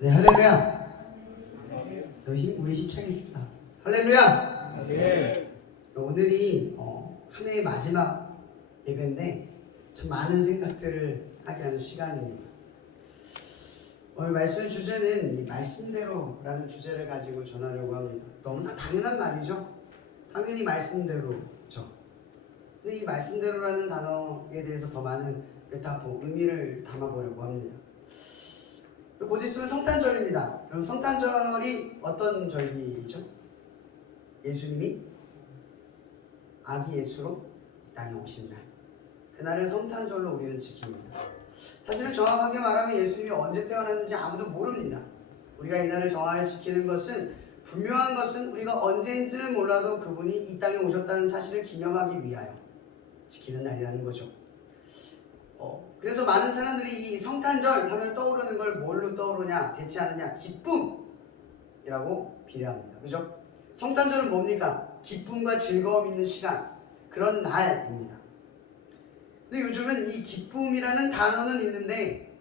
네, 할렐루야. 우리 힘차게 줍시다. 할렐루야. 네. 오늘이 한 해의 마지막 예배인데 참 많은 생각들을 하게 하는 시간입니다. 오늘 말씀의 주제는 이 말씀대로라는 주제를 가지고 전하려고 합니다. 너무나 당연한 말이죠. 당연히 말씀대로죠. 근데 이 말씀대로라는 단어에 대해서 더 많은 메타포, 의미를 담아보려고 합니다. 곧 있으면 성탄절입니다. 그럼 성탄절이 어떤 절기죠? 예수님이 아기 예수로 이 땅에 오신 날. 그날을 성탄절로 우리는 지킵니다. 사실은 정확하게 말하면 예수님이 언제 태어났는지 아무도 모릅니다. 우리가 이 날을 정하여 지키는 것은, 분명한 것은 우리가 언제인지는 몰라도 그분이 이 땅에 오셨다는 사실을 기념하기 위하여 지키는 날이라는 거죠. 그래서 많은 사람들이 이 성탄절 하면 떠오르는 걸 뭘로 떠오르냐, 대체하느냐, 기쁨이라고 비례합니다. 그죠? 성탄절은 뭡니까? 기쁨과 즐거움 있는 시간, 그런 날입니다. 근데 요즘은 이 기쁨이라는 단어는 있는데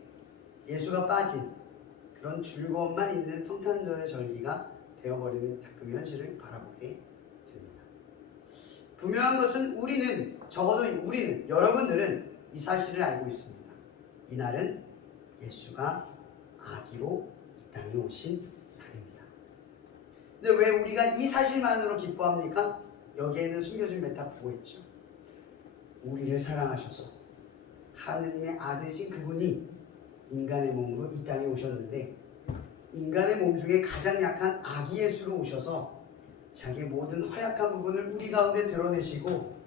예수가 빠진 그런 즐거움만 있는 성탄절의 절기가 되어버리는 가끔 현실을 바라보게 됩니다. 분명한 것은 적어도 우리는, 여러분들은 이 사실을 알고 있습니다. 이날은 예수가 아기로 이 땅에 오신 날입니다. 근데 왜 우리가 이 사실만으로 기뻐합니까? 여기에는 숨겨진 메타포가 있죠. 우리를 사랑하셔서 하느님의 아들이신 그분이 인간의 몸으로 이 땅에 오셨는데, 인간의 몸 중에 가장 약한 아기 예수로 오셔서 자기의 모든 허약한 부분을 우리 가운데 드러내시고,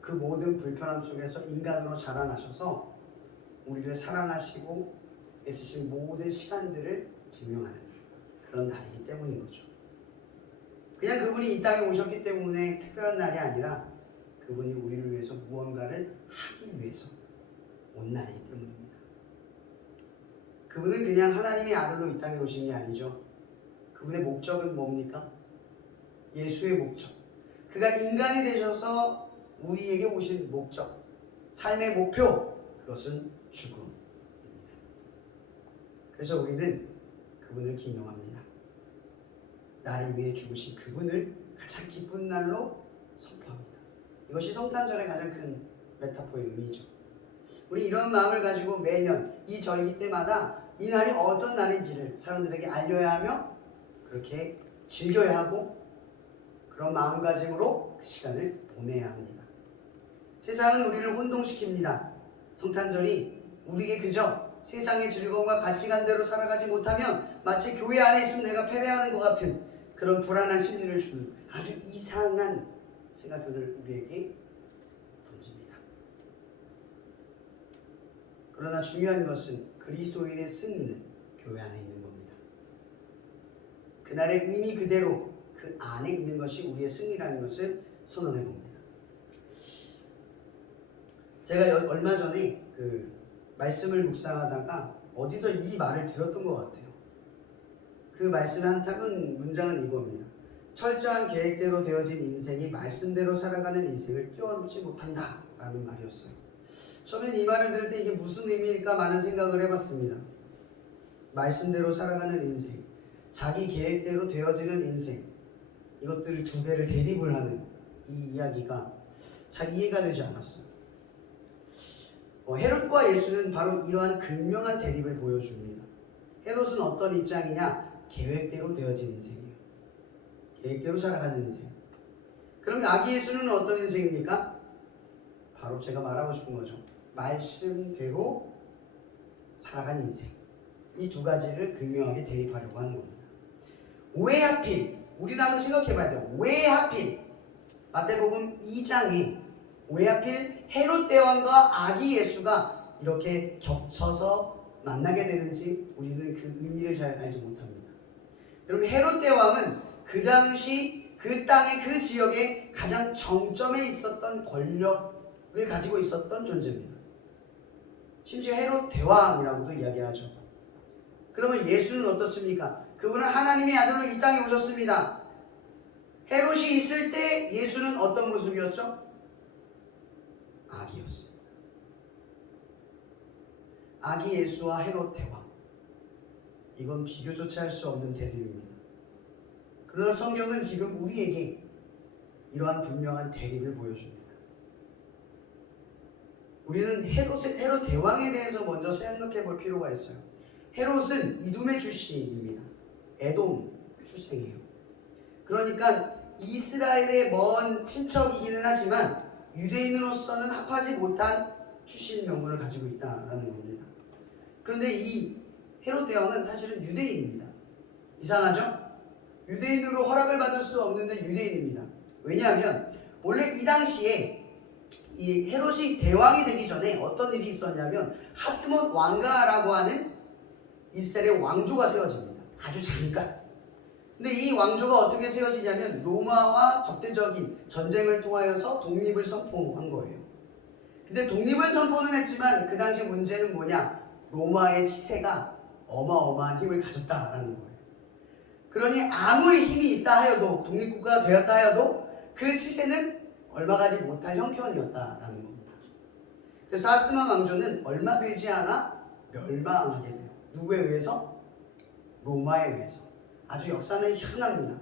그 모든 불편함 속에서 인간으로 자라나셔서 우리를 사랑하시고 애쓰신 모든 시간들을 증명하는 그런 날이기 때문인 거죠. 그냥 그분이 이 땅에 오셨기 때문에 특별한 날이 아니라 그분이 우리를 위해서 무언가를 하기 위해서 온 날이기 때문입니다. 그분은 그냥 하나님의 아들로 이 땅에 오신 게 아니죠. 그분의 목적은 뭡니까? 예수의 목적. 그가 인간이 되셔서 우리에게 오신 목적, 삶의 목표, 그것은 죽음입니다. 그래서 우리는 그분을 기념합니다. 나를 위해 죽으신 그분을 가장 기쁜 날로 선포합니다. 이것이 성탄절의 가장 큰 메타포의 의미죠. 우리 이런 마음을 가지고 매년 이 절기 때마다 이 날이 어떤 날인지를 사람들에게 알려야 하며 그렇게 즐겨야 하고 그런 마음가짐으로 그 시간을 보내야 합니다. 세상은 우리를 혼동시킵니다. 성탄절이 우리에게 그저 세상의 즐거움과 가치관대로 살아가지 못하면 마치 교회 안에 있으면 내가 패배하는 것 같은 그런 불안한 심리를 주는 아주 이상한 생각들을 우리에게 던집니다. 그러나 중요한 것은 그리스도인의 승리는 교회 안에 있는 겁니다. 그날의 의미 그대로 그 안에 있는 것이 우리의 승리라는 것을 선언해 봅니다. 제가 얼마 전에 그 말씀을 묵상하다가 어디서 이 말을 들었던 것 같아요. 그 말씀의 한 작은 문장은 이겁니다. 철저한 계획대로 되어진 인생이 말씀대로 살아가는 인생을 뛰어넘지 못한다 라는 말이었어요. 처음엔 이 말을 들을 때 이게 무슨 의미일까 많은 생각을 해봤습니다. 말씀대로 살아가는 인생, 자기 계획대로 되어지는 인생, 이것들 두 개를 대립을 하는 이 이야기가 잘 이해가 되지 않았어요. 헤롯과 예수는 바로 이러한 극명한 대립을 보여줍니다. 헤롯은 어떤 입장이냐? 계획대로 되어진 인생이에요. 계획대로 살아가는 인생. 그럼 아기 예수는 어떤 인생입니까? 바로 제가 말하고 싶은 거죠. 말씀대로 살아가는 인생. 이 두 가지를 극명하게 대립하려고 하는 겁니다. 왜 하필, 우리는 한번 생각해 봐야 돼요. 왜 하필 마태복음 2장에 왜 하필 헤롯 대왕과 아기 예수가 이렇게 겹쳐서 만나게 되는지 우리는 그 의미를 잘 알지 못합니다. 여러분, 헤롯 대왕은 그 당시 그 땅의 그 지역의 가장 정점에 있었던 권력을 가지고 있었던 존재입니다. 심지어 헤롯 대왕이라고도 이야기하죠. 그러면 예수는 어떻습니까? 그분은 하나님의 아들로 이 땅에 오셨습니다. 헤롯이 있을 때 예수는 어떤 모습이었죠? 아기였습니다. 아기 예수와 헤롯 대왕, 이건 비교조차 할 수 없는 대립입니다. 그러나 성경은 지금 우리에게 이러한 분명한 대립을 보여줍니다. 우리는 헤롯 대왕에 대해서 먼저 생각해 볼 필요가 있어요. 헤롯은 이둠의 출신입니다. 에돔 출생이에요. 그러니까 이스라엘의 먼 친척이기는 하지만 유대인으로서는 합하지 못한 출신 명분을 가지고 있다는 겁니다. 그런데 이 헤롯 대왕은 사실은 유대인입니다. 이상하죠? 유대인으로 허락을 받을 수 없는데 유대인입니다. 왜냐하면 원래 이 당시에 이 헤롯이 대왕이 되기 전에 어떤 일이 있었냐면 하스몬 왕가라고 하는 이스라엘의 왕조가 세워집니다. 아주 잠깐. 근데 이 왕조가 어떻게 세워지냐면 로마와 적대적인 전쟁을 통하여서 독립을 선포한 거예요. 근데 독립을 선포는 했지만 그 당시 문제는 뭐냐? 로마의 치세가 어마어마한 힘을 가졌다라는 거예요. 그러니 아무리 힘이 있다 하여도 독립국가가 되었다 하여도 그 치세는 얼마 가지 못할 형편이었다라는 겁니다. 그래서 하스몬 왕조는 얼마 되지 않아 멸망하게 돼요. 누구에 의해서? 로마에 의해서. 아주 역사는 희한합니다.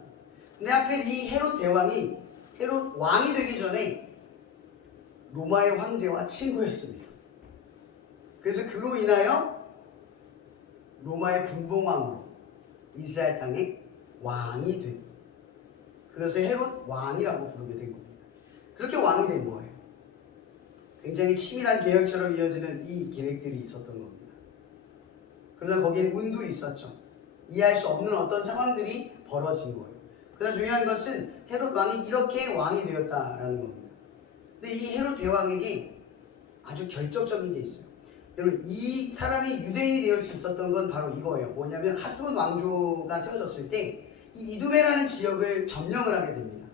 근데 하필 이 헤롯 대왕이 헤롯 왕이 되기 전에 로마의 황제와 친구였습니다. 그래서 그로 인하여 로마의 분봉왕으로 이스라엘 땅의 왕이 된, 그것을 헤롯 왕이라고 부르게 된 겁니다. 그렇게 왕이 된 거예요. 굉장히 치밀한 계획처럼 이어지는 이 계획들이 있었던 겁니다. 그러나 거기엔 운도 있었죠. 이해할 수 없는 어떤 상황들이 벌어진 거예요. 그러나 중요한 것은 헤롯 왕이 이렇게 왕이 되었다라는 겁니다. 근데 이 헤롯 대왕에게 아주 결정적인 게 있어요. 여러분, 이 사람이 유대인이 되어 수 있었던 건 바로 이거예요. 뭐냐면 하스몬 왕조가 세워졌을 때 이 이두메라는 지역을 점령을 하게 됩니다.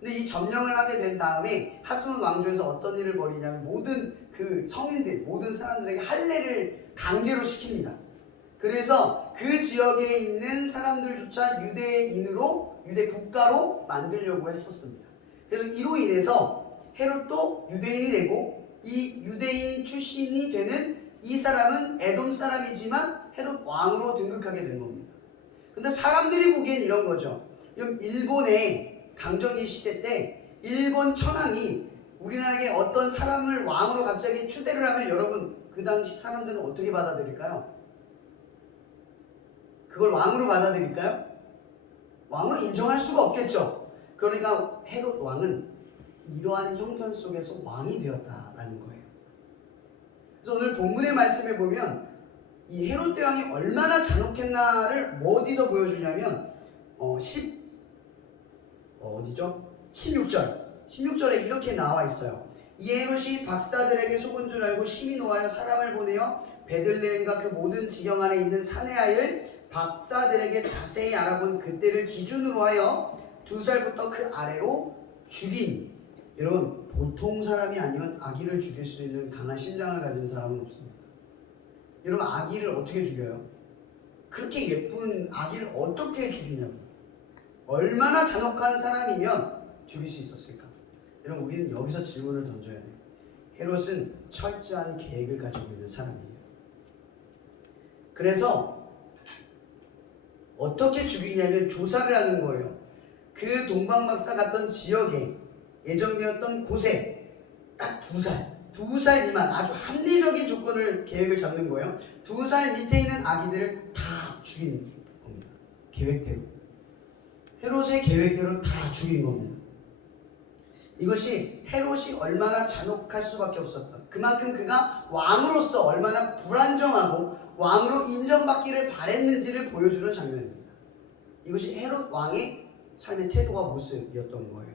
근데 이 점령을 하게 된 다음에 하스몬 왕조에서 어떤 일을 벌이냐면 모든 그 성인들, 모든 사람들에게 할례를 강제로 시킵니다. 그래서 그 지역에 있는 사람들조차 유대인으로, 유대 국가로 만들려고 했었습니다. 그래서 이로 인해서 헤롯도 유대인이 되고 이 유대인 출신이 되는 이 사람은 에돔 사람이지만 헤롯 왕으로 등극하게 된 겁니다. 근데 사람들이 보기엔 이런 거죠. 일본의 강점기 시대 때 일본 천황이 우리나라에 어떤 사람을 왕으로 갑자기 추대를 하면 여러분 그 당시 사람들은 어떻게 받아들일까요? 그걸 왕으로 받아들일까요? 왕으로 인정할 수가 없겠죠. 그러니까 헤롯 왕은 이러한 형편 속에서 왕이 되었다라는 거예요. 그래서 오늘 본문의 말씀에 보면 이 헤롯 대왕이 얼마나 잔혹했나를 어디서 보여주냐면 16절에 이렇게 나와 있어요. 이 헤롯이 박사들에게 속은 줄 알고 심히 노하여 사람을 보내어 베들레헴과 그 모든 지경 안에 있는 사내 아이를 박사들에게 자세히 알아본 그때를 기준으로 하여 2살부터 그 아래로 죽이니. 여러분, 보통 사람이 아니면 아기를 죽일 수 있는 강한 심장을 가진 사람은 없습니다. 여러분, 아기를 어떻게 죽여요? 그렇게 예쁜 아기를 어떻게 죽이냐고. 얼마나 잔혹한 사람이면 죽일 수 있었을까? 여러분, 우리는 여기서 질문을 던져야 돼요. 헤롯은 철저한 계획을 가지고 있는 사람이에요. 그래서 어떻게 죽이냐면 조사를 하는 거예요. 그 동방박사 갔던 지역에 예정되었던 곳에 딱 2살 미만, 아주 합리적인 조건을 계획을 잡는 거예요. 2살 밑에 있는 아기들을 다 죽인 겁니다. 계획대로. 헤롯의 계획대로 다 죽인 겁니다. 이것이 헤롯이 얼마나 잔혹할 수밖에 없었던, 그만큼 그가 왕으로서 얼마나 불안정하고 왕으로 인정받기를 바랬는지를 보여주는 장면입니다. 이것이 헤롯 왕의 삶의 태도와 모습이었던 거예요.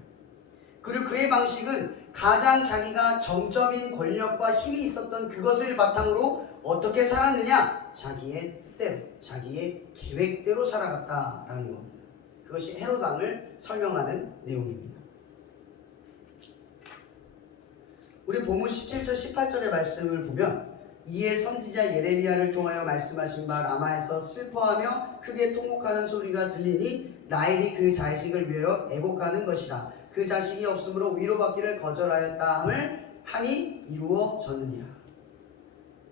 그리고 그의 방식은 가장 자기가 정점인 권력과 힘이 있었던 그것을 바탕으로 어떻게 살았느냐? 자기의 뜻대로, 자기의 계획대로 살아갔다라는 겁니다. 그것이 헤롯 왕을 설명하는 내용입니다. 우리 본문 17절 18절의 말씀을 보면 이에 선지자 예레미야를 통하여 말씀하신 바 라마에서 슬퍼하며 크게 통곡하는 소리가 들리니 라헬이 그 자식을 위하여 애곡하는 것이라. 그 자식이 없으므로 위로받기를 거절하였다 함이 이루어졌느니라.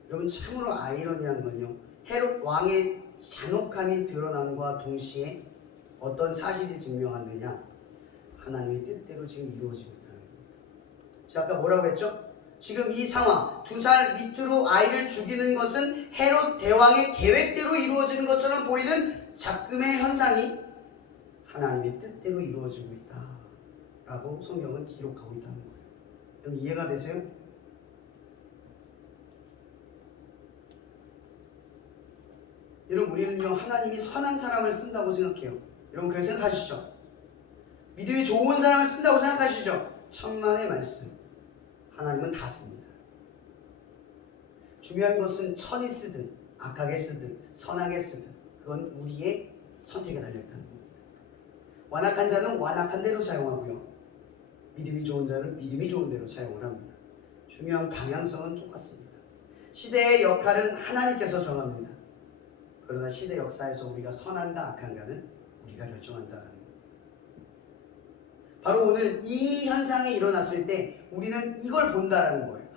여러분, 참으로 아이러니한 건요, 헤롯 왕의 잔혹함이 드러남과 동시에 어떤 사실이 증명하느냐? 하나님의 뜻대로 지금 이루어지고 있다는 겁니다. 자, 아까 뭐라고 했죠? 지금 이 상황, 2살 밑으로 아이를 죽이는 것은 헤롯 대왕의 계획대로 이루어지는 것처럼 보이는 작금의 현상이 하나님의 뜻대로 이루어지고 있다라고 성경은 기록하고 있다는 거예요. 그럼 이해가 되세요? 여러분, 우리는요 하나님이 선한 사람을 쓴다고 생각해요. 여러분, 그렇게 생각하시죠? 믿음이 좋은 사람을 쓴다고 생각하시죠? 천만의 말씀, 하나님은 다 씁니다. 중요한 것은 천히 쓰든 악하게 쓰든 선하게 쓰든 그건 우리의 선택에 달려있다는 겁니다. 완악한 자는 완악한 대로 사용하고요, 믿음이 좋은 자는 믿음이 좋은 대로 사용을 합니다. 중요한 방향성은 똑같습니다. 시대의 역할은 하나님께서 정합니다. 그러나 시대 역사에서 우리가 선한가 악한가는 우리가 결정한다는 겁니다. 바로 오늘 이 현상이 일어났을 때 우리는 이걸 본다라는 거예요.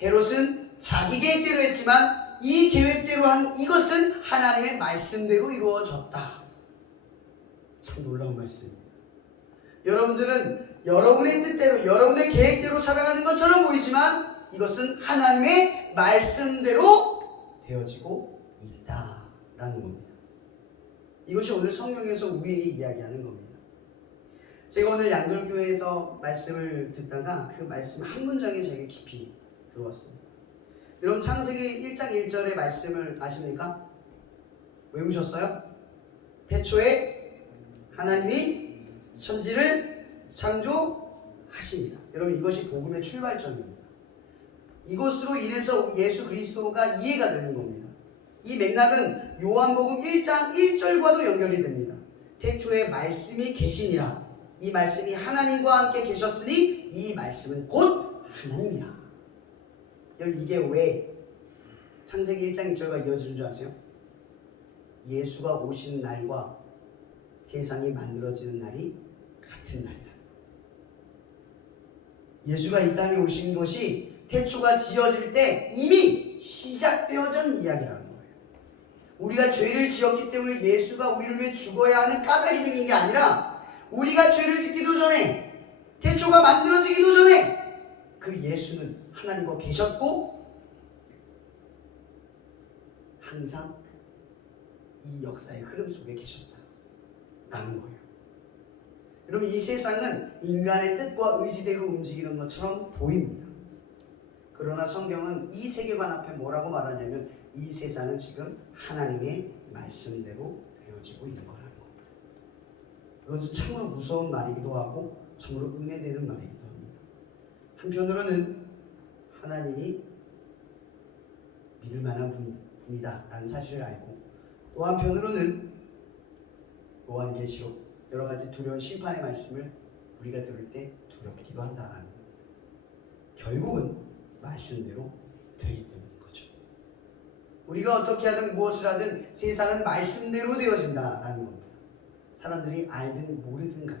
헤롯은 자기 계획대로 했지만 이 계획대로 한 이것은 하나님의 말씀대로 이루어졌다. 참 놀라운 말씀입니다. 여러분들은 여러분의 뜻대로 여러분의 계획대로 살아가는 것처럼 보이지만 이것은 하나님의 말씀대로 되어지고 있다라는 겁니다. 이것이 오늘 성경에서 우리에게 이야기하는 겁니다. 제가 오늘 양돌교회에서 말씀을 듣다가 그 말씀 한 문장에 제게 깊이 들어왔습니다. 여러분, 창세기 1장 1절의 말씀을 아십니까? 외우셨어요? 태초에 하나님이 천지를 창조하십니다. 여러분, 이것이 복음의 출발점입니다. 이것으로 인해서 예수 그리스도가 이해가 되는 겁니다. 이 맥락은 요한복음 1장 1절과도 연결이 됩니다. 태초에 말씀이 계시니라. 이 말씀이 하나님과 함께 계셨으니 이 말씀은 곧 하나님이라. 여러분, 이게 왜 창세기 1장 1절과 이어지는 줄 아세요? 예수가 오시는 날과 세상이 만들어지는 날이 같은 날이다. 예수가 이 땅에 오신 것이 태초가 지어질 때 이미 시작되어진 이야기라는 거예요. 우리가 죄를 지었기 때문에 예수가 우리를 위해 죽어야 하는 까닭이 생긴 게 아니라 우리가 죄를 짓기도 전에, 태초가 만들어지기도 전에 그 예수는 하나님과 계셨고 항상 이 역사의 흐름 속에 계셨다라는 거예요. 여러분, 이 세상은 인간의 뜻과 의지대로 움직이는 것처럼 보입니다. 그러나 성경은 이 세계관 앞에 뭐라고 말하냐면 이 세상은 지금 하나님의 말씀대로 되어지고 있는 거라는 겁니다. 이것은 참으로 무서운 말이기도 하고 참으로 은혜되는 말이기도 합니다. 한편으로는 하나님이 믿을 만한 분이다 라는 사실을 알고, 또 한편으로는 요한계시록 여러 가지 두려운 심판의 말씀을 우리가 들을 때 두렵기도 한다라는 겁니다. 결국은 말씀대로 되기 때문인 거죠. 우리가 어떻게 하든 무엇을 하든 세상은 말씀대로 되어진다라는 겁니다. 사람들이 알든 모르든 간에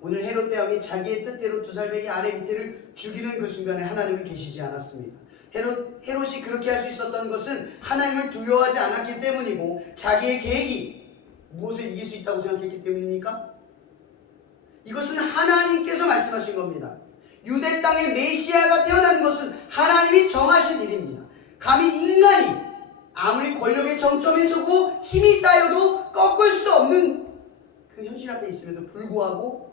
오늘 헤롯 대왕이 자기의 뜻대로 2살배기 아내 밑에를 죽이는 그 순간에 하나님은 계시지 않았습니다. 헤롯이 그렇게 할 수 있었던 것은 하나님을 두려워하지 않았기 때문이고 자기의 계획이 무엇을 이길 수 있다고 생각했기 때문입니까? 이것은 하나님께서 말씀하신 겁니다. 유대 땅에 메시아가 태어나는 것은 하나님이 정하신 일입니다. 감히 인간이 아무리 권력의 정점에 서고 힘이 있다여도 꺾을 수 없는 그 현실 앞에 있음에도 불구하고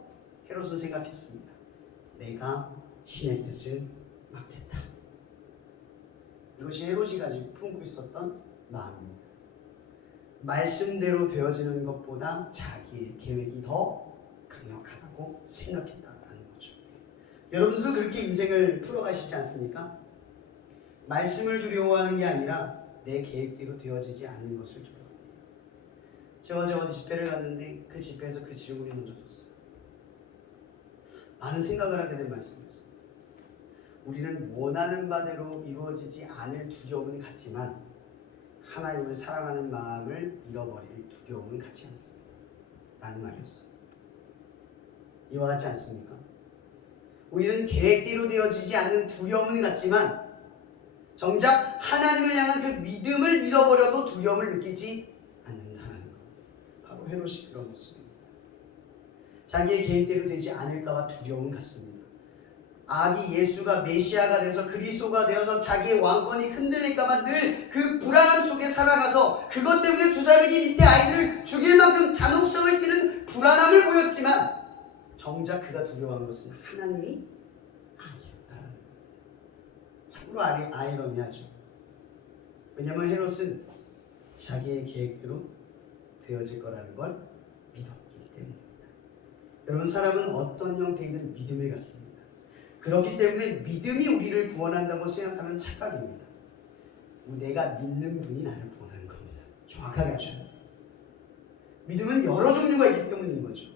헤롯은 생각했습니다. 내가 신의 뜻을 맡겠다. 이것이 헤롯이 가지고 품고 있었던 마음입니다. 말씀대로 되어지는 것보다 자기의 계획이 더 강력하다고 생각했다는 거죠. 여러분들도 그렇게 인생을 풀어가시지 않습니까? 말씀을 두려워하는 게 아니라 내 계획대로 되어지지 않는 것을 두려워합니다. 제가 어제 집회를 갔는데 그 집회에서 그 질문이 던져졌어요. 많은 생각을 하게 된 말씀이었어요. 우리는 원하는 바대로 이루어지지 않을 두려움은 같지만 하나님을 사랑하는 마음을 잃어버릴 두려움은 같지 않습니다. 라는 말이었어요. 이와 같지 않습니까? 우리는 계획대로 되어지지 않는 두려움은 같지만 정작 하나님을 향한 그 믿음을 잃어버려도 두려움을 느끼지 않는다. 헤롯이 그런 모습입니다. 자기의 계획대로 되지 않을까봐 두려움 같습니다. 아기 예수가 메시아가 돼서 그리스도가 되어서 자기의 왕권이 흔들릴까봐 늘 그 불안함 속에 살아가서 그것 때문에 주사위기 밑에 아이들을 죽일 만큼 잔혹성을 띠는 불안함을 보였지만 정작 그가 두려워한 것은 하나님이 아니었다는 거예요. 참으로 아이러니하죠. 왜냐하면 헤롯은 자기의 계획대로 되어질 거라는 걸 믿었기 때문입니다. 여러분, 사람은 어떤 형태이든 믿음을 갖습니다. 그렇기 때문에 믿음이 우리를 구원한다고 생각하면 착각입니다. 내가 믿는 분이 나를 구원하는 겁니다. 정확하게 하셔야 돼요. 믿음은 여러 종류가 있기 때문인 거죠.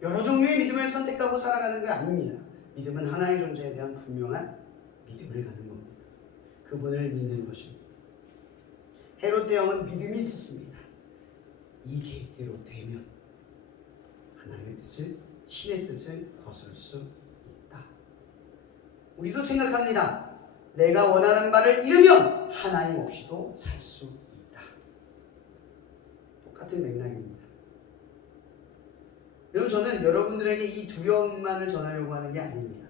여러 종류의 믿음을 선택하고 살아가는 게 아닙니다. 믿음은 하나의 존재에 대한 분명한 믿음을 갖는 겁니다. 그분을 믿는 것입니다. 헤롯 대왕은 믿음이 있었습니다. 이 계획대로 되면 하나님의 뜻을, 신의 뜻을 거스를 수 있다. 우리도 생각합니다. 내가 원하는 바를 이루면 하나님 없이도 살 수 있다. 똑같은 맥락입니다. 여러분, 저는 여러분들에게 이 두려움만을 전하려고 하는 게 아닙니다.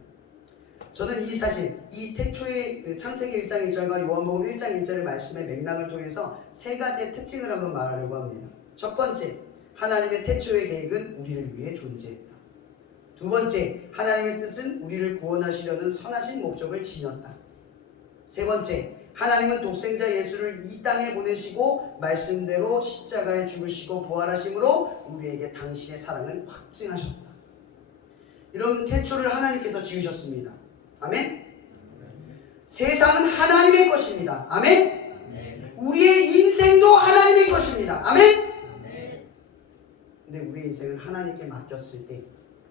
저는 이 사실, 이 태초의 창세기 1장 1절과 요한복음 1장 1절의 말씀의 맥락을 통해서 세 가지의 특징을 한번 말하려고 합니다. 첫 번째, 하나님의 태초의 계획은 우리를 위해 존재했다. 두 번째, 하나님의 뜻은 우리를 구원하시려는 선하신 목적을 지녔다. 세 번째, 하나님은 독생자 예수를 이 땅에 보내시고 말씀대로 십자가에 죽으시고 부활하심으로 우리에게 당신의 사랑을 확증하셨다. 이런 태초를 하나님께서 지으셨습니다. 아멘? 세상은 하나님의 것입니다. 아멘? 우리의 인생도 하나님의 것입니다. 아멘? 근데 우리의 인생을 하나님께 맡겼을 때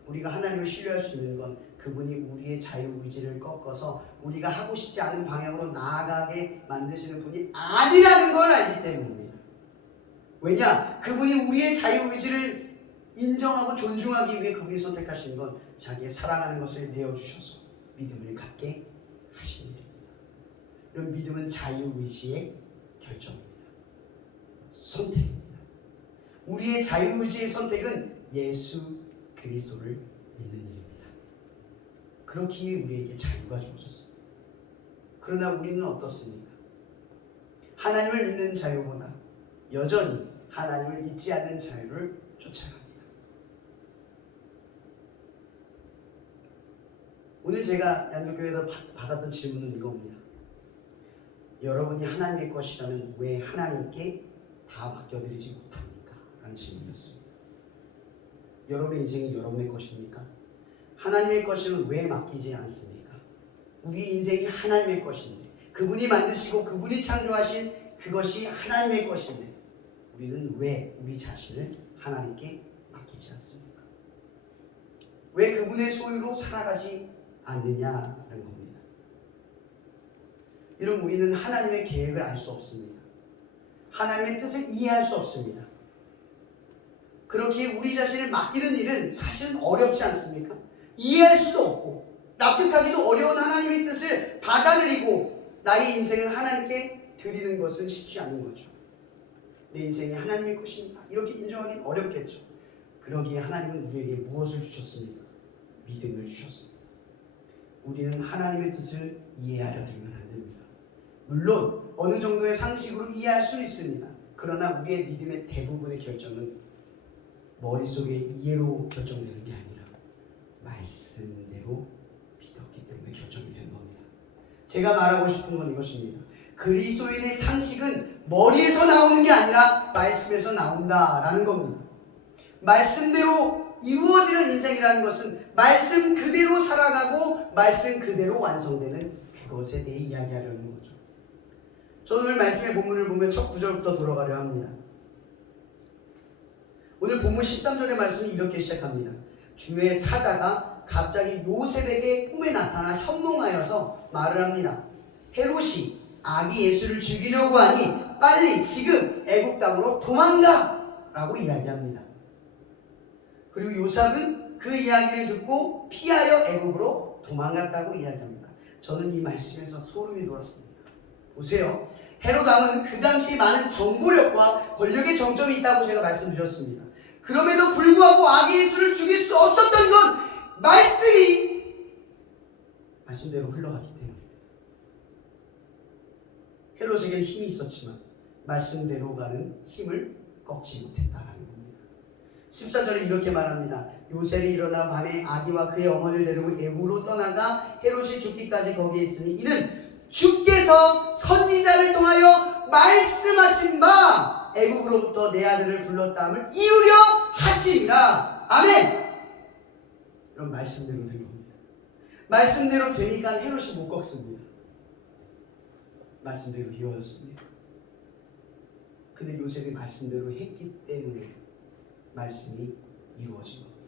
우리가 하나님을 신뢰할 수 있는 건 그분이 우리의 자유의지를 꺾어서 우리가 하고 싶지 않은 방향으로 나아가게 만드시는 분이 아니라는 걸 알기 때문입니다. 왜냐? 그분이 우리의 자유의지를 인정하고 존중하기 위해 그분이 선택하신 건 자기의 사랑하는 것을 내어주셔서 믿음을 갖게 하신 일입니다. 이런 믿음은 자유의지의 결정입니다. 선택입니다. 우리의 자유의지의 선택은 예수 그리스도를 믿는 일입니다. 그렇기에 우리에게 자유가 주어졌습니다. 그러나 우리는 어떻습니까? 하나님을 믿는 자유보다 여전히 하나님을 믿지 않는 자유를 쫓아갑니다. 오늘 제가 양조교회에서 받았던 질문은 이겁니다. 여러분이 하나님의 것이라면 왜 하나님께 다 맡겨드리지 못합니까? 라는 질문이었습니다. 여러분의 인생이 여러분의 것입니까? 하나님의 것이면 왜 맡기지 않습니까? 우리 인생이 하나님의 것인데 그분이 만드시고 그분이 창조하신 그것이 하나님의 것인데 우리는 왜 우리 자신을 하나님께 맡기지 않습니까? 왜 그분의 소유로 살아가지 않느냐라는 겁니다. 이런 우리는 하나님의 계획을 알 수 없습니다. 하나님의 뜻을 이해할 수 없습니다. 그렇기에 우리 자신을 맡기는 일은 사실은 어렵지 않습니까? 이해할 수도 없고 납득하기도 어려운 하나님의 뜻을 받아들이고 나의 인생을 하나님께 드리는 것은 쉽지 않은 거죠. 내 인생이 하나님의 것입니다. 이렇게 인정하기는 어렵겠죠. 그러기에 하나님은 우리에게 무엇을 주셨습니까? 믿음을 주셨습니다. 우리는 하나님의 뜻을 이해하려 들면 안 됩니다. 물론 어느 정도의 상식으로 이해할 수는 있습니다. 그러나 우리의 믿음의 대부분의 결정은 머릿속의 이해로 결정되는 게 아니라 말씀대로 믿었기 때문에 결정이 되는 겁니다. 제가 말하고 싶은 건 이것입니다. 그리스도인의 상식은 머리에서 나오는 게 아니라 말씀에서 나온다라는 겁니다. 말씀대로 이루어지는 인생이라는 것은 말씀 그대로 살아가고 말씀 그대로 완성되는 그것에 대해 이야기하려는 거죠. 저는 오늘 말씀의 본문을 보면 첫 구절부터 돌아가려 합니다. 오늘 본문 13절의 말씀이 이렇게 시작합니다. 주의 사자가 갑자기 요셉에게 꿈에 나타나 현몽하여서 말을 합니다. 헤롯이 아기 예수를 죽이려고 하니 빨리 지금 애굽 땅으로 도망가! 라고 이야기합니다. 그리고 요셉은 그 이야기를 듣고 피하여 애굽으로 도망갔다고 이야기합니다. 저는 이 말씀에서 소름이 돋았습니다. 보세요. 헤롯 왕은 그 당시 많은 정보력과 권력의 정점이 있다고 제가 말씀드렸습니다. 그럼에도 불구하고 아기 예수를 죽일 수 없었던 건 말씀대로 흘러갔기 때문입니다. 헤롯에게 힘이 있었지만 말씀대로 가는 힘을 꺾지 못했다라는 겁니다. 14절에 이렇게 말합니다. 요셉이 일어나 밤에 아기와 그의 어머니를 데리고 애굽으로 떠나가 헤롯이 죽기까지 거기에 있으니 이는 주께서 선지자를 통하여 말씀하신 바 애굽으로부터 내 아들을 불렀다함을 이루려 하심이라. 아멘. 이런 말씀대로 된 겁니다. 말씀대로 되니까 헤롯이 못 꺾습니다. 말씀대로 이루어졌습니다. 근데 요셉이 말씀대로 했기 때문에 말씀이 이루어진 겁니다.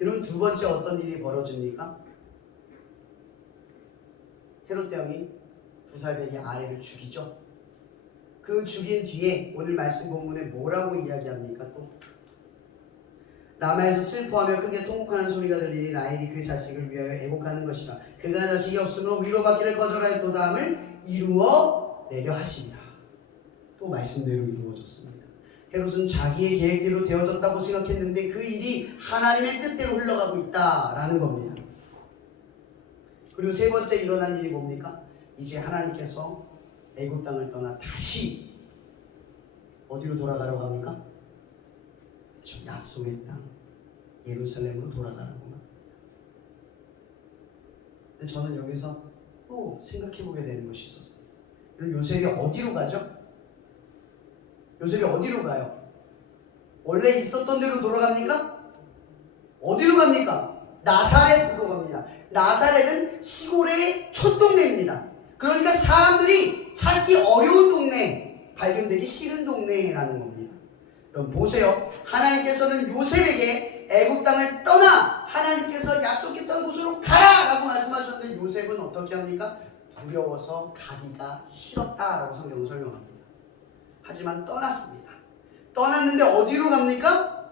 여러분, 두 번째 어떤 일이 벌어집니까? 헤롯 왕이 두 살배기 아래를 죽이죠. 그 죽인 뒤에 오늘 말씀 본문에 뭐라고 이야기합니까? 또 라마에서 슬퍼하며 크게 통곡하는 소리가 들리니 라헬이 그 자식을 위하여 애곡하는 것이라. 그가 자식이 없으므로 위로받기를 거절하였도다함을 이루어 내려 하시니라. 또 말씀대로 이루어졌습니다. 헤롯은 자기의 계획대로 되어졌다고 생각했는데 그 일이 하나님의 뜻대로 흘러가고 있다라는 겁니다. 그리고 세 번째 일어난 일이 뭡니까? 이제 하나님께서 애굽 땅을 떠나 다시 어디로 돌아가라고 합니까? 그렇죠. 약속의 땅 예루살렘으로 돌아가라고. 근데 저는 여기서 또 생각해보게 되는 것이 있었어요. 그럼 요셉이 어디로 가죠? 요셉이 어디로 가요? 원래 있었던 데로 돌아갑니까? 어디로 갑니까? 나사렛으로 갑니다. 나사렛은 시골의 촌동네입니다. 그러니까 사람들이 찾기 어려운 동네, 발견되기 싫은 동네라는 겁니다. 그럼 보세요. 하나님께서는 요셉에게 애굽 땅을 떠나 하나님께서 약속했던 곳으로 가라라고 말씀하셨는데 요셉은 어떻게 합니까? 두려워서 가기가 싫었다라고 성경은 설명합니다. 하지만 떠났습니다. 떠났는데 어디로 갑니까?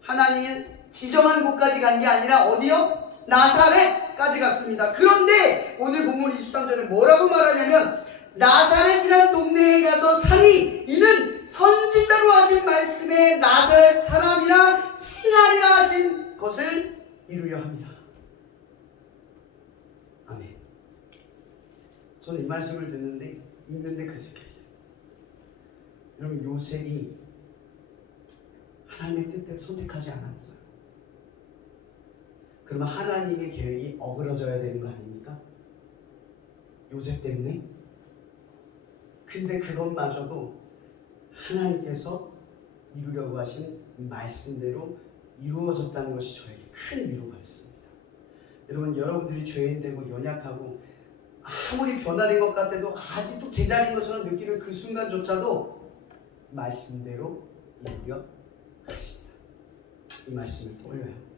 하나님이 지정한 곳까지 간 게 아니라 어디요? 나사렛까지 갔습니다. 그런데 오늘 본문 23절에 뭐라고 말하냐면 나사렛이란 동네에 가서 사니 이는 선지자로 하신 말씀에 나사렛 사람이라 칭하리라 하신 것을 이루려 합니다. 아멘. 저는 이 말씀을 읽는데 그 생각이 들어요. 여러분, 요셉이 하나님의 뜻대로 선택하지 않았어요. 그러면 하나님의 계획이 어그러져야 되는 거 아닙니까? 요셉 때문에? 근데 그것마저도 하나님께서 이루려고 하신 말씀대로 이루어졌다는 것이 저에게 큰 위로가 됐습니다. 여러분들이 죄인되고 연약하고 아무리 변화된 것 같아도 아직도 제자리인 것처럼 느끼는 그 순간조차도 말씀대로 이루려 하십니다. 이 말씀을 떠올려야 합니다.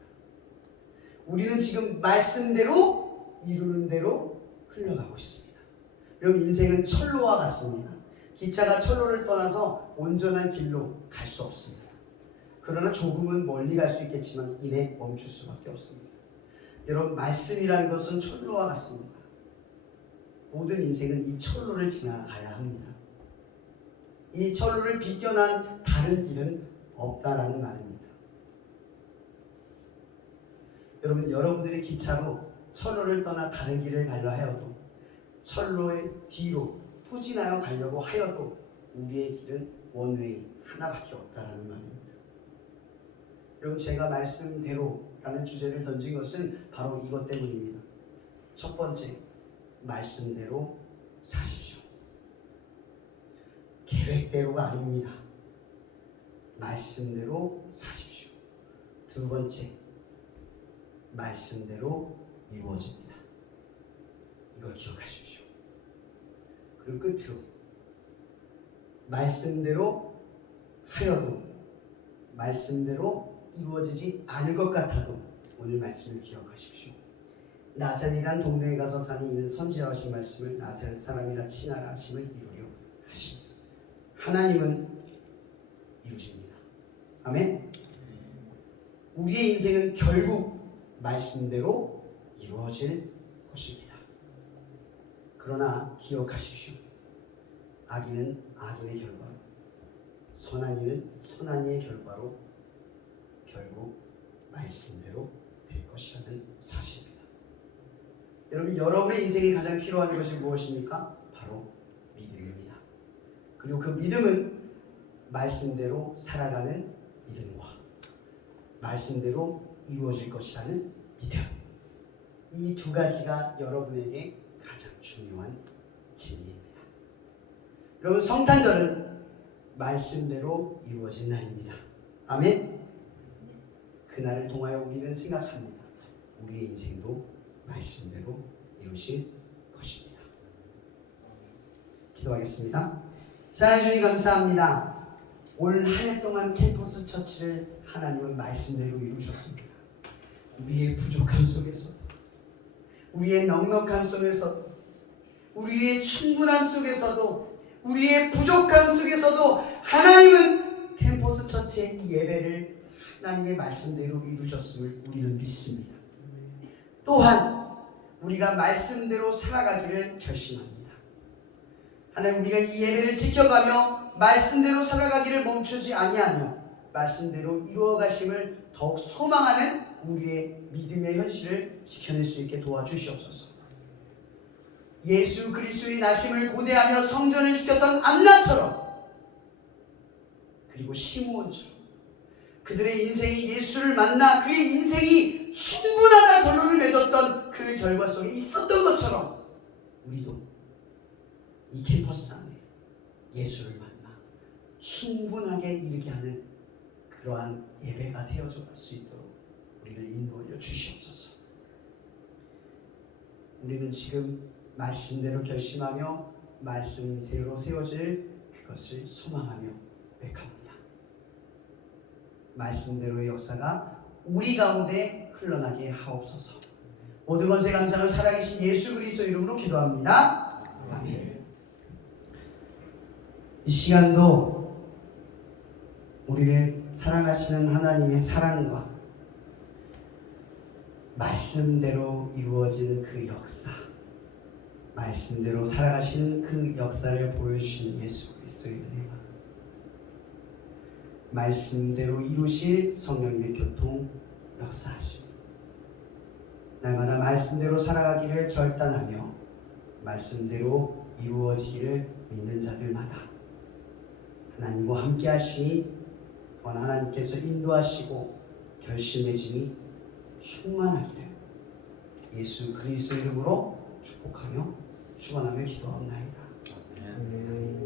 우리는 지금 말씀대로 이루는 대로 흘러가고 있습니다. 여러분, 인생은 철로와 같습니다. 기차가 철로를 떠나서 온전한 길로 갈 수 없습니다. 그러나 조금은 멀리 갈 수 있겠지만 이내 멈출 수밖에 없습니다. 여러분, 말씀이라는 것은 철로와 같습니다. 모든 인생은 이 철로를 지나가야 합니다. 이 철로를 비껴난 다른 길은 없다라는 말입니다. 여러분들의 기차로 철로를 떠나 다른 길을 가려 하여도 철로의 뒤로 후진하여 가려고 하여도 우리의 길은 원웨이 하나밖에 없다라는 말입니다. 여러분, 제가 말씀대로라는 주제를 던진 것은 바로 이것 때문입니다. 첫 번째, 말씀대로 사십시오. 계획대로가 아닙니다. 말씀대로 사십시오. 두 번째, 말씀대로 이루어집니다. 이걸 기억하십시오. 그리고 끝으로 말씀대로 하여도 말씀대로 이루어지지 않을 것 같아도 오늘 말씀을 기억하십시오. 나사렛이란 동네에 가서 사니 이는 선지자와 하신 말씀을 나사렛 사람이라 칭하라 하심을 이루려 하십니다. 하나님은 이루십니다. 아멘. 우리의 인생은 결국 말씀대로 이루어질 것입니다. 그러나 기억하십시오. 악인은 악인의 결과로, 선한 이는 선한 이의 결과로 결국 말씀대로 될 것이라는 사실입니다. 여러분, 여러분의 인생에 가장 필요한 것이 무엇입니까? 바로 믿음입니다. 그리고 그 믿음은 말씀대로 살아가는 믿음과 말씀대로 이루어질 것이라는 믿음, 이 두 가지가 여러분에게 가장 중요한 진리입니다. 여러분, 성탄절은 말씀대로 이루어진 날입니다. 아멘. 그날을 통하여 우리는 생각합니다. 우리의 인생도 말씀대로 이루실 것입니다. 기도하겠습니다. 사랑해 주님 감사합니다. 올 한 해 동안 캠퍼스 처치를 하나님은 말씀대로 이루셨습니다. 우리의 부족함 속에서, 우리의 넉넉함 속에서, 우리의 충분함 속에서도, 우리의 부족함 속에서도 하나님은 캠퍼스 처치의 이 예배를 하나님의 말씀대로 이루셨음을 우리는 믿습니다. 또한 우리가 말씀대로 살아가기를 결심합니다. 하나님, 우리가 이 예배를 지켜가며 말씀대로 살아가기를 멈추지 아니하며 말씀대로 이루어가심을 더욱 소망하는 우리의 믿음의 현실을 지켜낼 수 있게 도와주시옵소서. 예수 그리스도의 나심을 고대하며 성전을 지켰던 암나처럼, 그리고 시므온처럼 그들의 인생이 예수를 만나 그의 인생이 충분하다 결론을 맺었던 그 결과 속에 있었던 것처럼, 우리도 이 캠퍼스 안에 예수를 만나 충분하게 이르게 하는 그러한 예배가 되어져 갈 수 있도록 우리를 인도하여 주시옵소서. 우리는 지금 말씀대로 결심하며 말씀대로 세워질 그것을 소망하며 고백합니다. 말씀대로의 역사가 우리 가운데 흘러나게 하옵소서. 모든 권세 감사를 살아계신 예수 그리스도 이름으로 기도합니다. 아멘. 이 시간도 우리를 사랑하시는 하나님의 사랑과 말씀대로 이루어지는 그 역사, 말씀대로 살아가시는 그 역사를 보여주신 예수 그리스도의 은혜와 말씀대로 이루실 성령님의 교통 역사하심, 날마다 말씀대로 살아가기를 결단하며 말씀대로 이루어지기를 믿는 자들마다 하나님과 함께 하시니 또한 하나님께서 인도하시고 결심해짐이 충만하기를 예수 그리스도 이름으로 축복하며 축원하며 기도하옵나이다. 아멘.